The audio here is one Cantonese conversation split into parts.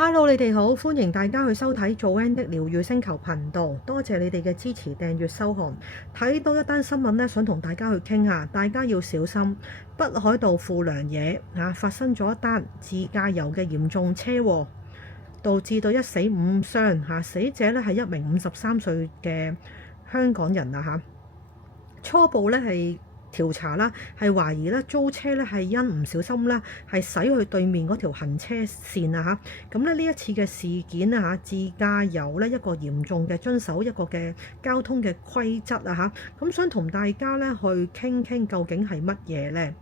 Hello，你哋好，歡迎大家去收睇做 N 的療癒星球頻道，多謝你哋嘅支持、訂閱、收看。睇到一單新聞呢，想同大家去傾下，大家要小心北海道富良野發生咗一單自駕遊嘅嚴重車禍，導致到一死五傷死者呢係一名53歲嘅香港人初步呢係調查啦，係懷疑咧租車咧係因唔小心咧係駛去對面嗰條行車線咁咧呢一次嘅事件自駕遊咧一個嚴重嘅遵守一個嘅交通嘅規則咁想同大家咧去傾傾究竟係乜嘢呢？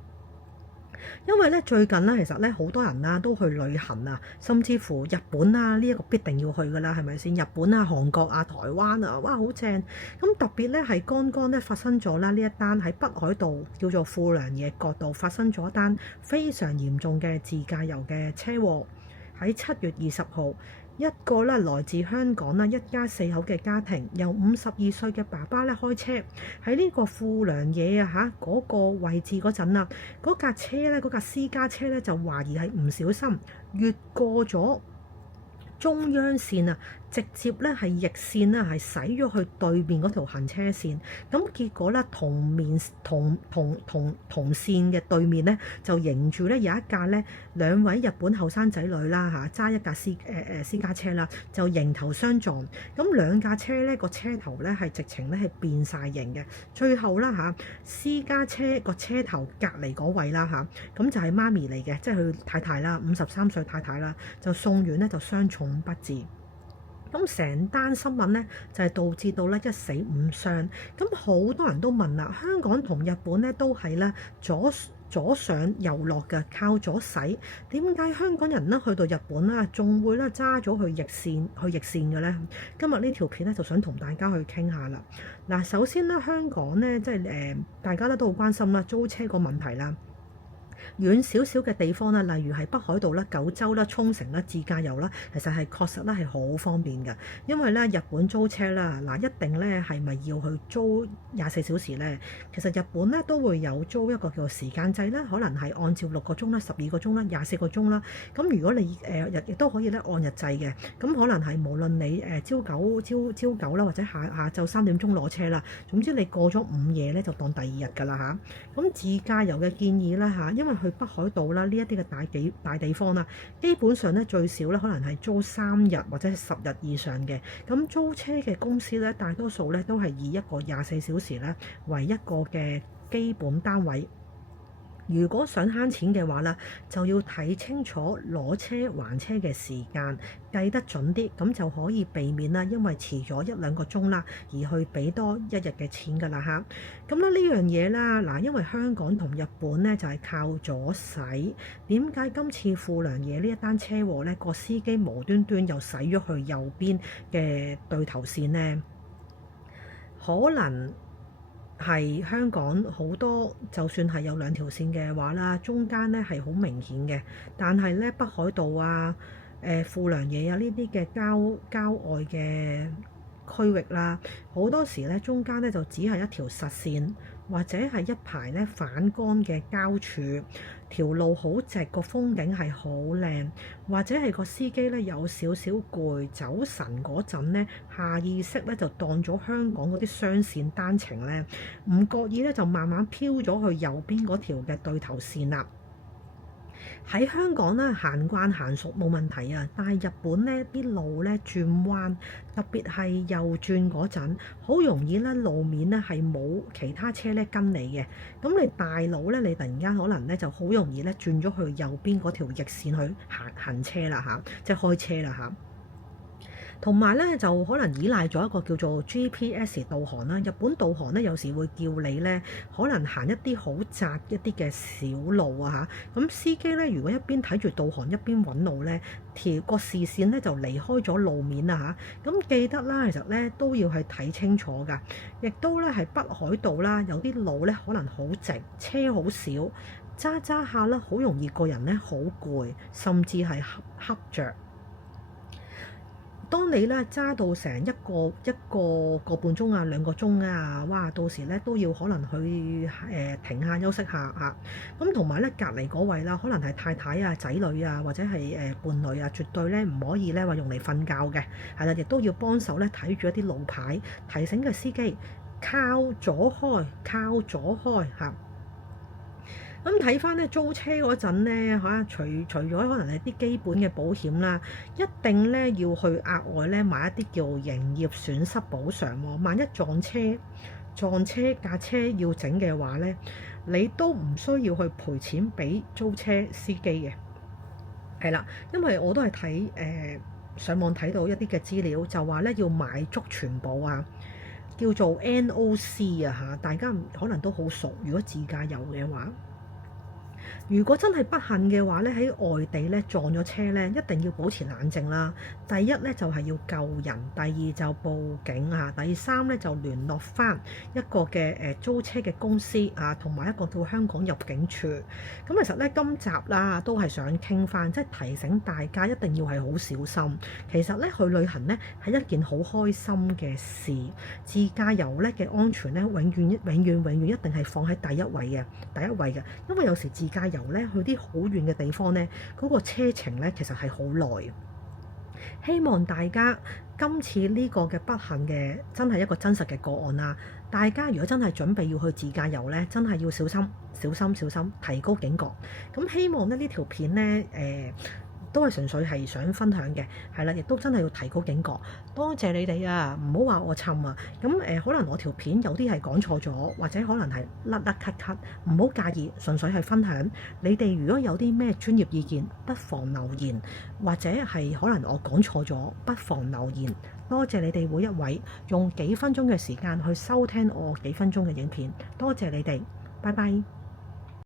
因為咧最近咧，其實咧好多人都去旅行甚至乎日本呢一個必定要去噶啦，係咪先？日本韓國台灣哇好正！咁特別咧係剛剛咧發生咗啦呢一單喺北海道叫做富良野角度發生咗一單非常嚴重嘅自駕遊嘅車禍，喺7月20號。一個咧來自香港一家4口嘅家庭，由52歲嘅爸爸咧開車喺呢個富良野嗰個位置嗰陣嗰架車咧嗰架私家車咧就懷疑係唔小心越過咗中央線直接咧係逆線係駛咗去對面嗰條行車線，咁結果咧同線嘅對面咧就迎住咧有一架咧兩位日本後生仔女揸一架私家車啦，就迎頭相撞，咁兩架車咧個車頭咧係直情咧係變晒形嘅，最後啦私家車個車頭隔離嗰位啦咁就係媽咪嚟嘅，即係佢太太啦，53歲太太啦，就送院咧就傷重不治。咁成單新聞呢，就係導致到咧一死五傷，咁好多人都問啦，香港同日本呢都係咧左上右落嘅，靠左駛，點解香港人呢去到日本仲會咧揸咗去逆線嘅呢？今日呢條片咧就想同大家去傾下啦。嗱，首先呢，香港呢，即係大家咧都好關心啦，租車個問題啦。遠少少嘅地方例如係北海道啦、九州啦、沖繩啦、自駕遊啦，其實係確實咧係好方便嘅。因為咧日本租車啦，一定咧係咪要去租24小時呢？其實日本咧都會有租一個叫做時間制啦，可能係按照6個鐘啦、12個鐘啦、24個鐘啦。咁如果你亦都可以咧按日制嘅，咁可能係無論你朝九啦，或者下晝3點鐘攞車啦，總之你過咗午夜咧就當第二日㗎啦咁自駕遊嘅建議啦因為去北海道啦呢一啲嘅大地方啦，基本上咧最少咧可能係租3日或者係10日以上嘅。咁租車嘅公司咧大多數咧都係以一個24小時咧為一個嘅基本單位。如果想慳錢嘅話呢，就要睇清楚攞車還車嘅時間，計得準啲，咁就可以避免啦，因為遲咗1-2個鐘啦，而去俾多1日嘅錢㗎啦咁呢樣嘢啦，嗱，因為香港同日本呢就係靠左駛，點解今次富良野呢一單車禍呢個司機無端端又駛咗去右邊嘅對頭線呢？可能係香港好多，就算係有2條線嘅話啦，中間咧係好明顯嘅。但係咧北海道富良野呢啲嘅郊外嘅區域啦，好多時咧中間咧就只係一條實線，或者係一排咧反光嘅交柱，條路好直，個風景係好靚，或者係個司機咧有少少攰走神嗰陣咧，下意識咧就當咗香港嗰啲雙線單程咧，唔覺意咧就慢慢飄咗去右邊嗰條嘅對頭線啦。喺香港咧行慣行熟冇問題但係日本呢啲路咧轉彎，特別係右轉嗰陣，好容易咧路面咧係冇其他車咧跟你嘅，咁你大佬咧你突然間可能咧就好容易咧轉咗去右邊嗰條逆線去行車啦即係開車啦同埋咧就可能依賴咗一個叫做 GPS 導航啦。日本導航咧有時會叫你咧可能行一啲好窄一啲嘅小路咁司機咧如果一邊睇住導航一邊揾路咧，個視線咧就離開咗路面咁記得啦，其實咧都要係睇清楚㗎。亦都咧係北海道啦，有啲路咧可能好直，車好少，揸下啦，好容易個人咧好攰，甚至係瞌着。當你咧揸到成一個半鐘啊2個鐘啊，哇！到時咧都要可能去停下休息下嚇。咁同埋咧隔離嗰位啦，可能係太太啊、仔女啊或者係伴侶啊，絕對咧唔可以咧話用嚟瞓覺嘅，係啦，亦都要幫手咧睇住一啲路牌，提醒嘅司機靠左開，靠左開嚇。咁睇翻咧租車嗰陣咧嚇，除咗可能係啲基本嘅保險啦，一定咧要去額外咧買一啲叫營業損失補償喎。萬一撞車架車要整嘅話咧，你都唔需要去賠錢俾租車司機嘅。係啦，因為我都係睇上網睇到一啲嘅資料，就話咧要買足全保啊，叫做 NOC 啊嚇，大家可能都好熟。如果自駕遊嘅話，如果真係不幸嘅話咧，喺外地咧撞咗車咧，一定要保持冷靜啦。第一咧就係要救人，第二就報警啊，第三咧就聯絡翻一個嘅租車嘅公司啊，同埋一個叫香港入境處。咁其實咧今集啦都係想傾翻，即係提醒大家一定要係好小心。其實咧去旅行咧係一件好開心嘅事，自駕遊咧嘅安全咧永遠一定係放喺第一位嘅，因為有時自駕遊咧去啲好遠嘅地方咧，嗰個車程咧其實係好耐。希望大家今次呢個嘅不幸嘅真係一個真實嘅個案啦。大家如果真係準備要去自駕遊咧，真係要小心，提高警覺。咁希望咧呢條片咧都係純粹係想分享嘅，係啦，亦都真係要提高警覺。多謝你哋啊，唔好話我沉啊。咁可能我條片有啲係講錯咗，或者可能係甩咳，唔好介意，純粹係分享。你哋如果有啲咩專業意見，不妨留言，或者係可能我講錯咗，不妨留言。多謝你哋每一位用幾分鐘嘅時間去收聽我幾分鐘嘅影片，多謝你哋，拜拜。